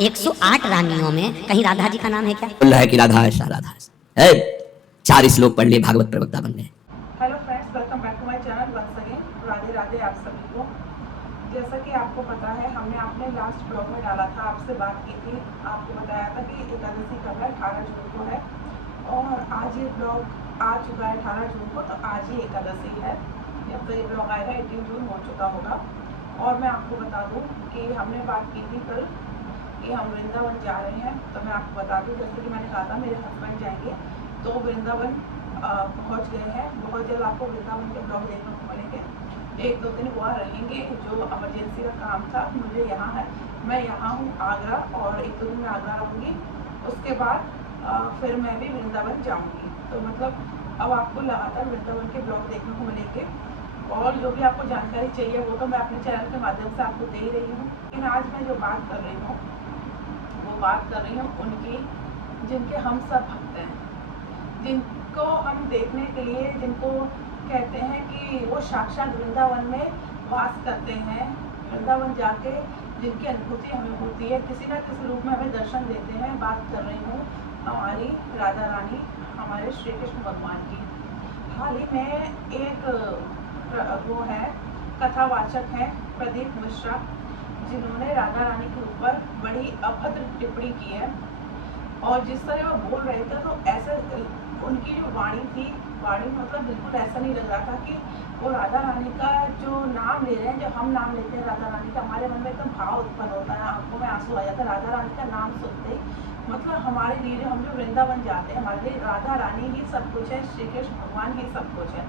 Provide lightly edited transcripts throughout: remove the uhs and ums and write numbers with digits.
108 रानियों में कहीं राधा जी का नाम है क्या? बोल रहा है कि राधा ऐसा राधा ऐसा है। 4 श्लोक पढ़ लिए, भागवत प्रवक्ता बन गए। Hello friends, welcome back to my channel once again. Radhe Radhe आप सभी को। जैसा कि आपको पता है, हमने अपने लास्ट ब्लॉग में डाला था, आपसे बात की थी, आपको बताया था कि एकादशी कब है, 18 जून को है। और आज ये ब्लॉग आ चुका है 18 जून को, तो आज ही एकादशी है। जब तक ये ब्लॉग आएगा 18 जून हो चुका होगा। और मैं आपको बता दूँ कि हमने बात की थी कल कि हम वृंदावन जा रहे हैं। तो मैं आपको बता दूं, जैसे कि मैंने कहा था मेरे हस्बैंड जाएंगे, तो वृंदावन पहुंच गए हैं। बहुत जल्द आपको वृंदावन के ब्लॉग देखने को मिलेंगे। 1-2 दिन वहाँ रहेंगे, जो इमरजेंसी का काम था मुझे यहाँ है, मैं यहाँ हूँ आगरा, और 1-2 दिन में आगरा रहूँगी। उसके बाद फिर मैं भी वृंदावन जाऊँगी। तो मतलब अब आपको लगातार वृंदावन के ब्लॉग देखने को मिलेंगे। और जो भी आपको जानकारी चाहिए वो तो मैं अपने चैनल के माध्यम से आपको दे ही रही हूँ। लेकिन आज मैं जो बात कर रही हूँ वो बात कर रही हूँ उनकी, जिनके हम सब भक्त हैं, जिनको हम देखने के लिए, जिनको कहते हैं कि वो साक्षात वृंदावन में वास करते हैं। वृंदावन जाके जिनकी अनुभूति हमें होती है, किसी न किसी रूप में हमें दर्शन देते हैं। बात कर रही हूँ हमारी राधा रानी, हमारे श्री कृष्ण भगवान की। हाल ही में एक वो है कथावाचक हैं प्रदीप मिश्रा, जिन्होंने राधा रानी के ऊपर बड़ी अभद्र टिप्पणी की है। और जिस तरह वो बोल रहे थे, तो ऐसे उनकी जो वाणी थी, वाणी मतलब बिल्कुल ऐसा नहीं लग रहा था कि वो राधा रानी का जो नाम ले रहे हैं। जब हम नाम लेते हैं राधा रानी का, हमारे मन में एकदम भाव उत्पन्न होता है, आंखों में आंसू आ जाता है राधा रानी का नाम सुनते ही। मतलब हमारे लिए, हम जो वृंदावन जाते हैं, हमारे लिए राधा रानी ही सब कुछ है, श्री कृष्ण भगवान ही सब कुछ है।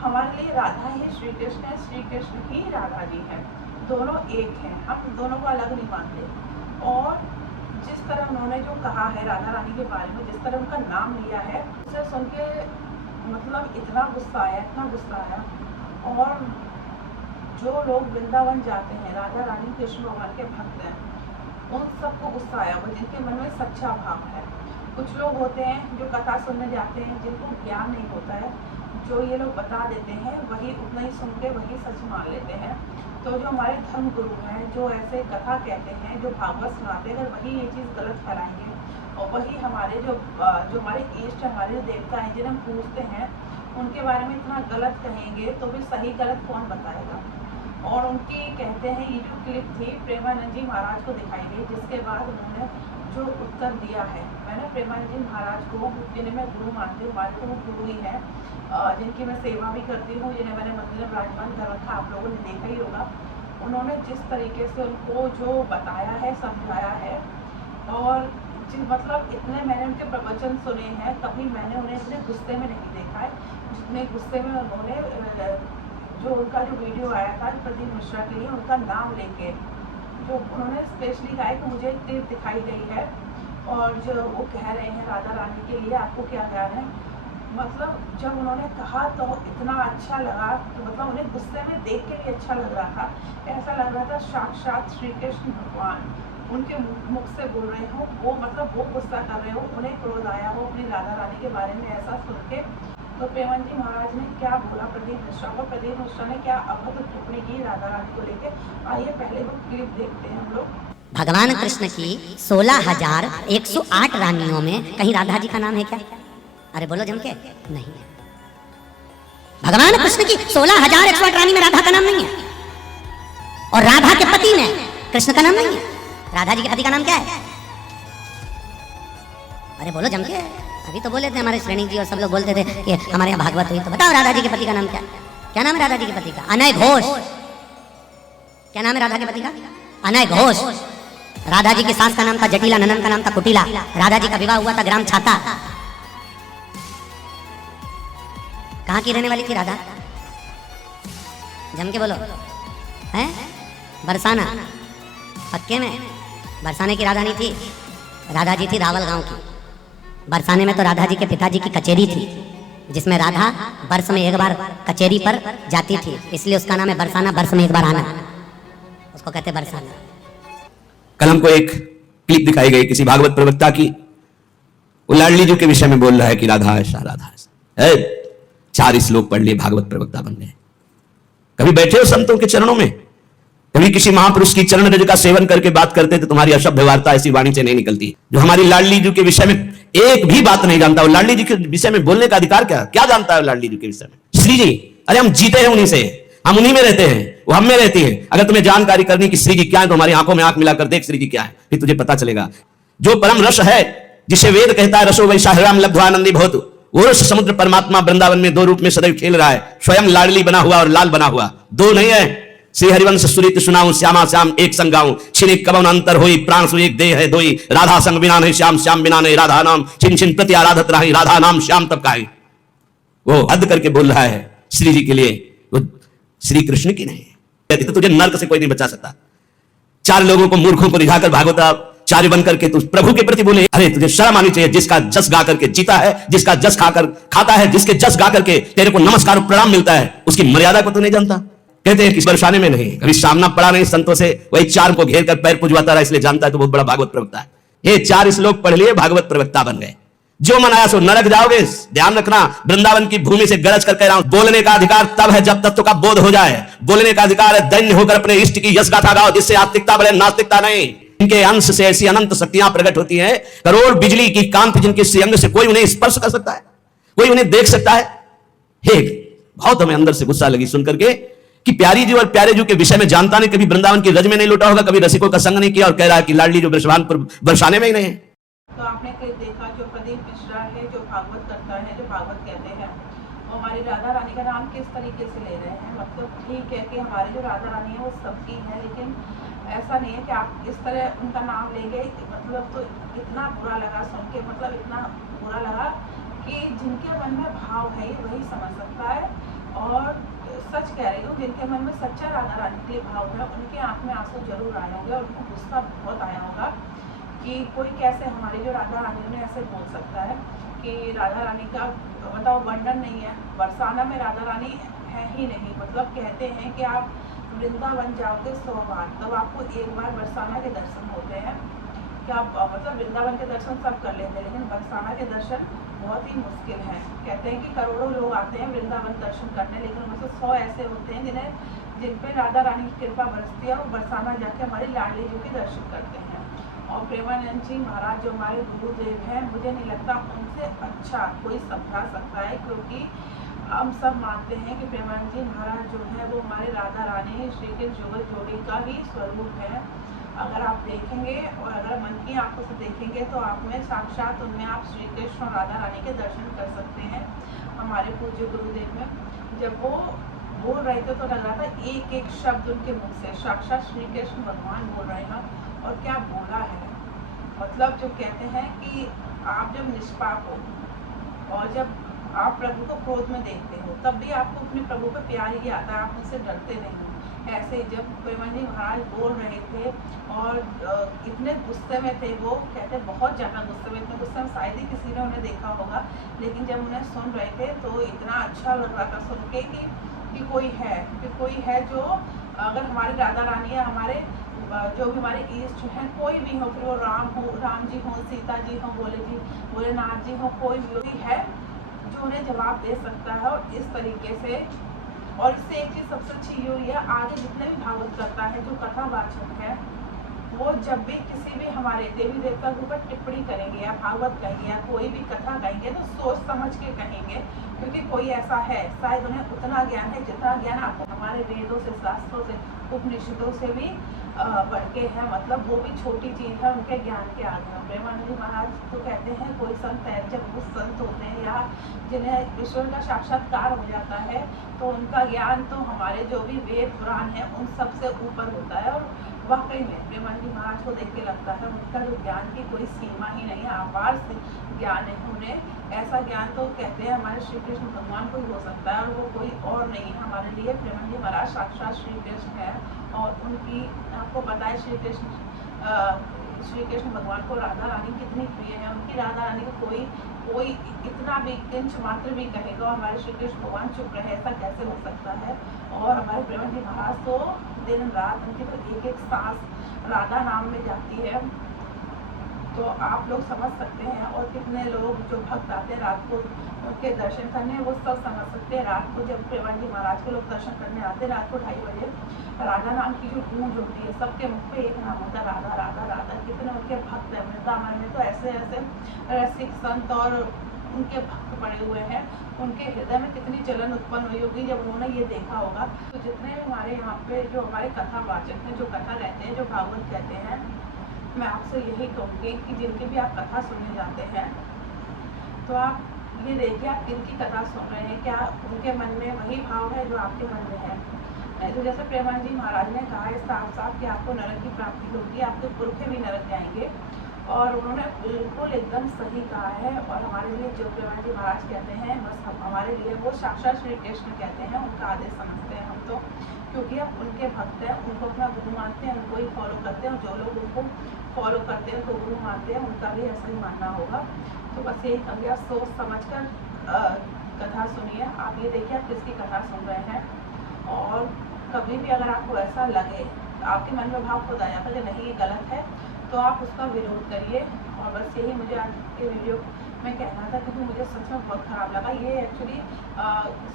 हमारे लिए राधा ही श्री कृष्ण है, श्री कृष्ण ही राधा जी है, दोनों एक हैं, हम दोनों को अलग नहीं मानते। और जिस तरह उन्होंने जो कहा है राधा रानी के बारे में, जिस तरह उनका नाम लिया है, उसे सुन के मतलब इतना गुस्सा आया, इतना गुस्सा आया। और जो लोग वृंदावन जाते हैं, राधा रानी कृष्ण भगवान के भक्त हैं, उन सबको गुस्सा आया, वो जिनके मन में सच्चा भाव है। कुछ लोग होते हैं जो कथा सुनने जाते हैं, जिनको ज्ञान नहीं होता है, जो ये लोग बता देते हैं वही उतना ही सुन के वही सच मान लेते हैं। तो जो हमारे धर्म गुरु हैं, जो ऐसे कथा कहते हैं, जो भागवत सुनाते हैं, अगर वही ये चीज़ गलत फैलाएंगे, और वही हमारे जो हमारे इष्ट, हमारे देवता हैं जिन्हें हम पूजते हैं, उनके बारे में इतना गलत कहेंगे, तो फिर सही गलत कौन बताएगा। और उनकी कहते हैं ये जो क्लिप थी प्रेमानंद जी महाराज को दिखाई गई, जिसके बाद उन्होंने जो उत्तर दिया है, मैंने प्रेमानंद जी महाराज को, जिन्हें मैं गुरु मानती हूँ, हमारे तो वो गुरु ही हैं, जिनकी मैं सेवा भी करती हूँ, जिन्हें मैंने मंदिर में विराजमान कर रखा, आप लोगों ने देखा ही होगा। उन्होंने जिस तरीके से उनको जो बताया है, समझाया है, और मतलब इतने मैंने उनके प्रवचन सुने हैं, कभी मैंने उन्हें इतने गुस्से में नहीं देखा है जितने गुस्से में उन्होंने, जो उनका जो वीडियो आया था प्रदीप मिश्रा के लिए, उनका नाम लेके जो उन्होंने स्पेशली कहा है कि मुझे एक टिप दिखाई गई है, और जो वो कह रहे हैं राधा रानी के लिए आपको क्या कहना है। मतलब जब उन्होंने कहा तो इतना अच्छा लगा, तो मतलब उन्हें गुस्से में देख के भी अच्छा लग रहा था, ऐसा लग रहा था साक्षात श्री कृष्ण भगवान उनके मुख से बोल रहे हो। वो मतलब वो गुस्सा कर रहे हो, उन्हें क्रोध आया हो अपनी राधा रानी के बारे में ऐसा सुन के। तो प्रेमानंद जी महाराज ने क्या बोला प्रदीप मिश्रा को, प्रदीप मिश्रा ने क्या अभद्र टिप्पणी की राधा रानी को लेके, आइए पहले वो क्लिप देखते हैं हम लोग। भगवान कृष्ण की 16,108 रानियों में कहीं राधा जी का नाम है क्या? अरे बोलो जम के, नहीं है। भगवान कृष्ण की 16,108 रानी में राधा का नाम नहीं है, और राधा के पति में कृष्ण का नाम नहीं है। राधा जी के पति का नाम क्या है? अरे बोलो जम के, अभी तो बोले थे हमारे श्रेणी जी और सब लोग बोलते थे कि हमारे यहाँ भागवत हुई, तो बताओ राधा जी के पति का नाम क्या? क्या नाम है राधा जी के पति का? अनय घोष। क्या नाम है राधा के पति का? अनय घोष। राधा जी की सास का नाम था जटिला, ननन का नाम था कुटिला। राधा जी का विवाह हुआ था ग्राम छाता। कहाँ की रहने वाली थी राधा? जम के बोलो, हैं? बरसाना। पक्के में बरसाने की राधा नहीं थी, राधा जी थी रावल गांव की। बरसाने में तो राधा जी के पिताजी की कचेरी थी, जिसमें राधा वर्ष में एक बार कचेरी पर जाती थी, इसलिए उसका नाम है बरसाना, वर्ष में एक बार आना, उसको कहते बरसाना। कल हमको एक क्लिप दिखाई गई किसी भागवत प्रवक्ता की, वो लाडली जी के विषय में बोल रहा है कि राधा ऐसा है। 4 श्लोक पढ़ लिए, भागवत प्रवक्ता बन गए। कभी बैठे हो संतों के चरणों में? कभी किसी महापुरुष की चरण रज का सेवन करके बात करते तो तुम्हारी अशुद्ध वार्ता ऐसी वाणी से नहीं निकलती। जो हमारी लाडली जी के विषय में एक भी बात नहीं जानता, वो लाडली जी के विषय में बोलने का अधिकार क्या जानता है लाडली जी के विषय में? श्री जी, अरे हम जीते हैं उन्हीं से, हम उन्हीं में रहते हैं, वो हम में रहती है। अगर तुम्हें जानकारी करनी कि श्री जी क्या है तो हमारी आंखों में आंख मिलाकर देख श्री जी क्या है, फिर तुझे पता चलेगा। जो परम रस है, जिसे वेद कहता है रसो वैसा हृदय लब्ध्वानंदी भवतु, वो रस समुद्र परमात्मा वृंदावन में दो रूप में सदैव खेल रहा है। स्वयं लाडली बना हुआ और लाल बना हुआ, दो नहीं है। श्री हरिवंश सुरित सुनाऊं, श्यामा श्याम एक संग गाऊं, छिने कवन अंतर होई, प्राण सु एक देह है दोई, राधा संग बिना नहीं श्याम, श्याम बिना नहीं राधा नाम, छिन छिन प्रति आराधत रही, राधा नाम श्याम तब काहे। वो हद करके बोल रहा है श्री जी के लिए, वो श्री कृष्ण की नहीं। कहती तो तुझे नरक से कोई नहीं बचा सकता। चार लोगों को मूर्खों को रिझाकर भागवताचार्य बन करके तू प्रभु के प्रति बोले, अरे तुझे शर्म आनी चाहिए। जिसका जस गा करके जीता है, जिसका जस खाकर खाता है, जिसके जस गा करके तेरे को नमस्कार प्रणाम मिलता है, उसकी मर्यादा को तू नहीं जानता। कहते हैं कि बरसाने में नहीं, कभी सामना पड़ा नहीं संतों से, वही चार को घेर कर पैर पुजवाता रहा, इसलिए जानता है तो बहुत बड़ा भागवत प्रवक्ता है। ये चार श्लोक पढ़ लिए, भागवत प्रवक्ता बन गए। जो मन आया सो नरक जाओगे। ध्यान रखना, वृंदावन की भूमि से गरज कर कह रहा हूं, बोलने का अधिकार तब है जब तत्व का बोध हो जाए। बोलने का अधिकार है दैन्य होकर अपने इष्ट की यश गाथा गाओ, जिससे आस्तिकता बढ़े, नास्तिकता नहीं। इनके अंश से ऐसी अनंत शक्तियां प्रकट होती हैं, करोड़ बिजली की कांति जिनके श्रीअंग से कोई उन्हें स्पर्श कर सकता है, कोई उन्हें देख सकता है। हे बहुत हमें अंदर से गुस्सा लगी सुनकर के कि प्यारी जी और प्यारे जी के विषय में जानता नहीं, कभी वृंदावन की रज में नहीं लौटा होगा, कभी रसिकों का संग नहीं किया, और कह रहा है कि लाडली जो बरसान पर बरसाने में ही नहीं है। तो आपने देखा जो प्रदीप मिश्रा है, जो भागवत करता है, जो भागवत कहते हैं, वो हमारी राधा रानी का नाम किस तरीके से ले रहे हैं। मतलब ठीक है कि हमारी जो राधा रानी है वो सबकी है, लेकिन ऐसा नहीं है कि आप इस तरह उनका नाम लेंगे। मतलब तो इतना बुरा लगा सुन के, मतलब इतना बुरा लगा कि जिनके मन में भाव है वही समझ सकता है। और सच कह रही हूँ, जिनके मन में सच्चा राधा रानी के लिए भाव है, उनके आंख में आंसू जरूर आए होंगे और उनको गुस्सा बहुत आया होगा कि कोई कैसे हमारी जो राधा रानी ने ऐसे बोल सकता है कि राधा रानी का बताओ वर्णन नहीं है। बरसाना में राधा रानी है ही नहीं। मतलब कहते हैं कि आप वृंदावन जाओगे 100 बार, तब आपको एक बार बरसाना के दर्शन होते हैं। क्या मतलब वृंदावन के दर्शन सब कर लेते हैं, लेकिन बरसाना के दर्शन बहुत ही मुश्किल है। कहते हैं कि करोड़ों लोग आते हैं वृंदावन दर्शन करने, लेकिन उनमें से 100 ऐसे होते हैं जिन पे राधा रानी की कृपा बरसती है और बरसाना जाके हमारी लाडली जी के दर्शन करते हैं। और प्रेमानंद जी महाराज जो हमारे गुरुदेव हैं, मुझे नहीं लगता उनसे अच्छा कोई समझा सकता है, क्योंकि हम सब मानते हैं कि प्रेमानंद जी महाराज जो है वो हमारे राधा रानी श्री कृष्ण जुगल जोड़ी का ही स्वरूप है। अगर आप देखेंगे और अगर मन की आंखों से देखेंगे तो आप में साक्षात उनमें आप श्री कृष्ण और राधा रानी के दर्शन कर सकते हैं। हमारे पूज्य गुरुदेव में जब वो बोल रहे थे तो लग रहा था एक एक शब्द उनके मुख से साक्षात श्री कृष्ण भगवान बोल रहे हैं। और क्या बोला है, मतलब जो कहते हैं कि आप जब निष्पाप हो और जब आप प्रभु को क्रोध में देखते हो, तब भी आपको अपने प्रभु पे प्यार ही आता है, आप उनसे डरते नहीं हो। ऐसे जब प्रेमानंद जी महाराज बोल रहे थे और इतने गुस्से में थे, वो कहते बहुत ज़्यादा गुस्से में, इतने गुस्से में शायद ही किसी ने उन्हें देखा होगा, लेकिन जब उन्हें सुन रहे थे तो इतना अच्छा लग रहा था सुन के कि कोई है जो अगर हमारी राधा रानी है, हमारे जो भी हमारे ईष्ट हैं, कोई भी हो, फिर वो राम जी हो, सीता जी हो, भोलेनाथ जी हो, कोई भी है जो उन्हें जवाब दे सकता है। और इस तरीके से, और इससे एक चीज़ सबसे अच्छी हुई है, आगे जितने भी भागवत करता है, जो कथावाचक है, वो जब भी किसी भी हमारे देवी देवता के ऊपर टिप्पणी करेंगे या भागवत कहेंगे या कोई भी कथा कहेंगे तो सोच समझ के कहेंगे, क्योंकि कोई ऐसा है शायद उन्हें उतना ज्ञान है जितना ज्ञान आपको हमारे वेदों से, शास्त्रों से, उपनिषदों से भी बढ़ के है। मतलब वो भी छोटी चीज़ है उनके ज्ञान के आगे। प्रेमानंद जी महाराज तो कहते हैं कोई संत है, जब वो संत होते हैं या जिन्हें ईश्वर का साक्षात्कार हो जाता है तो उनका ज्ञान तो हमारे जो भी वेद पुराण है उन सब से ऊपर होता है। और वाकई में प्रेमानंद जी महाराज को देख के लगता है उनका जो ज्ञान की कोई सीमा ही नहीं है, अपार ज्ञान है। उन्हें ऐसा ज्ञान तो कहते हैं हमारे श्री कृष्ण भगवान को ही हो सकता है, और वो कोई और नहीं है हमारे लिए। प्रेमानंद जी महाराज साक्षात श्री कृष्ण है, और उनकी आपको पता है श्री कृष्ण भगवान को राधा रानी कितनी प्रिय है। उनकी राधा रानी को कोई इतना भी किंच मात्र भी कहेगा और हमारे श्री कृष्ण भगवान चुप रहे, ऐसा कैसे हो सकता है। और हमारे प्रेमानंद जी महाराज तो दिन रात उनकी तो एक एक सांस राधा नाम में जाती है। तो आप लोग समझ सकते हैं, और कितने लोग जो भक्त आते हैं रात को उनके दर्शन करने, वो सब समझ सकते हैं। रात को जब प्रेमानंद जी महाराज के लोग दर्शन करने आते हैं रात को 2:30 बजे, राधा नाम की जो गूंज होती है, सबके मुख पे एक नाम होता है, राधा राधा राधा। कितने उनके भक्त हैं। वृंदावन में तो ऐसे ऐसे रसिक संत और उनके भक्त पड़े हुए हैं, उनके हृदय में कितनी जलन उत्पन्न हुई होगी जब उन्होंने ये देखा होगा। तो जितने भी हमारे यहाँ पे जो हमारे कथावाचक हैं, जो कथा रहते हैं, जो भागवत कहते हैं, मैं आपसे यही कहूँगी कि जिनकी भी आप कथा सुनने जाते हैं तो आप ये देखिए आप किनकी कथा सुन रहे हैं, क्या उनके मन में वही भाव है जो आपके मन में है। तो जैसे प्रेमानंद जी महाराज ने कहा है साफ साफ कि आपको नरक की प्राप्ति होगी, आपके पुरखे भी नरक जाएंगे, और उन्होंने बिल्कुल एकदम सही कहा है। और हमारे लिए जो प्रेमानंद जी महाराज कहते हैं, बस हमारे लिए वो साक्षात श्री कृष्ण कहते हैं, उनका आदेश समझते हैं हम तो, क्योंकि हम उनके भक्त हैं, उनको अपना गुरु मानते हैं, उनको ही फॉलो करते हैं, और जो लोग उनको फॉलो करते हैं, उनको गुरु मानते हैं, उनका भी ऐसा ही मानना होगा। तो बस यही कहूँगी, आप सोच समझ कर कथा सुनिए। आप ये देखिए आप किसकी कथा सुन रहे हैं, और कभी भी अगर आपको ऐसा लगे, आपके मन में भाव खुद आ जाता है कि नहीं ये गलत है, तो आप उसका विरोध करिए। और बस यही मुझे आज के वीडियो में कहना था, क्योंकि मुझे सच में बहुत ख़राब लगा। ये एक्चुअली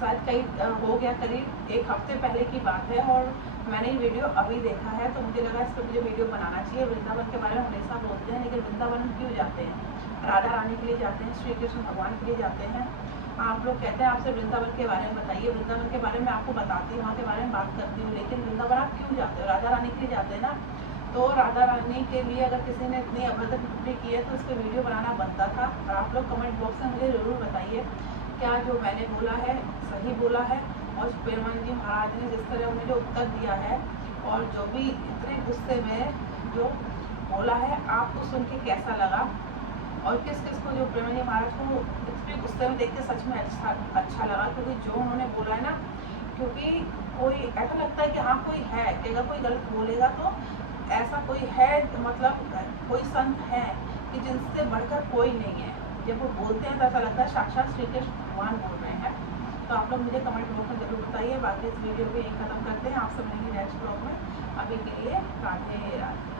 शायद कई हो गया करीब 1 हफ्ते पहले की बात है, और मैंने ये वीडियो अभी देखा है, तो मुझे लगा इस पर मुझे वीडियो बनाना चाहिए। वृंदावन के बारे में हमेशा बोलते हैं, लेकिन वृंदावन क्यों जाते हैं? राधा रानी के लिए जाते हैं, श्री कृष्ण भगवान के लिए जाते हैं। आप लोग कहते हैं आपसे वृंदावन के बारे में बताइए, वृंदावन के बारे में आपको बताती हूँ, वहाँ के बारे में बात करती हूँ, लेकिन वृंदावन आप क्यों जाते हो? राधा रानी के लिए जाते हैं ना। तो राधा रानी के लिए अगर किसी ने इतनी अभद्र टिप्पणी की है तो इस पर वीडियो बनाना बनता था। और आप लोग कमेंट बॉक्स में मुझे ज़रूर बताइए क्या जो मैंने बोला है सही बोला है, और प्रेमानंद जी महाराज ने जिस तरह उन्हें जो उत्तर दिया है, और जो भी इतने गुस्से में जो बोला है, आपको सुन के कैसा लगा, और किस किस को जो प्रेमानंद जी महाराज को इतने गुस्से में देख के सच में अच्छा लगा। क्योंकि जो उन्होंने बोला है ना, क्योंकि कोई ऐसा लगता है कि हाँ कोई है, कि अगर कोई गलत बोलेगा तो ऐसा कोई है, मतलब कोई संत है कि जिनसे बढ़कर कोई नहीं है। जब वो बोलते हैं तो ऐसा लगता है साक्षात श्री कृष्ण भगवान बोल रहे हैं। तो आप लोग मुझे कमेंट बॉक्स में जरूर बताइए। बाकी इस वीडियो को यहीं ख़त्म करते हैं, आपसे मिलेंगे नेक्स्ट ब्लॉग में। अभी के लिए राधे राधे।